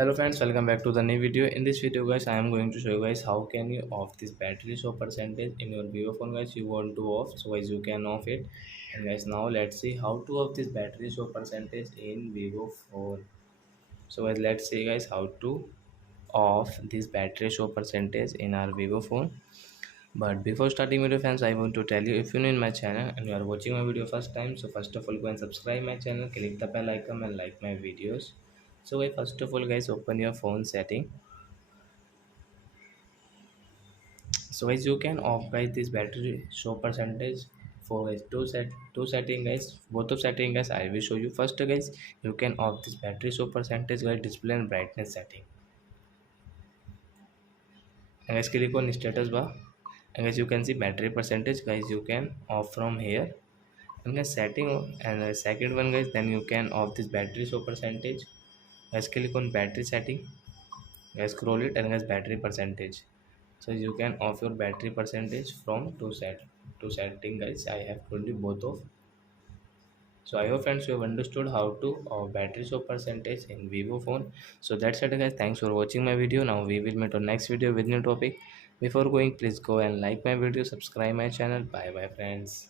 Hello friends, welcome back to the new video. In this video guys, I am going to show you guys how can you off this battery show percentage in your Vivo phone guys. You want to off, so guys you can off it. And guys, now let's see how to off this battery show percentage in Vivo phone. So guys, let's see guys how to off this battery show percentage in our Vivo phone. But before starting video fans, I want to tell you, if you're new in my channel and you are watching my video first time, so first of all go and subscribe my channel, click the bell icon and like my videos. So guys, first of all guys, open your phone setting. So guys, you can off guys this battery show percentage for guys two setting guys. Both of setting guys I will show you. First guys, you can off this battery show percentage guys display and brightness setting. And guys, click on status bar, and guys you can see battery percentage guys, you can off from here. And guys, setting, and the second one guys, then you can off this battery show percentage. Guys, click on battery setting, guys scroll it, and guys battery percentage. So you can off your battery percentage from two setting guys. I have told you both of. So I hope friends you have understood how to battery show percentage in Vivo phone. So that's it guys, thanks for watching my video. Now we will meet on next video with new topic. Before going, please go and like my video, subscribe my channel. Bye bye friends.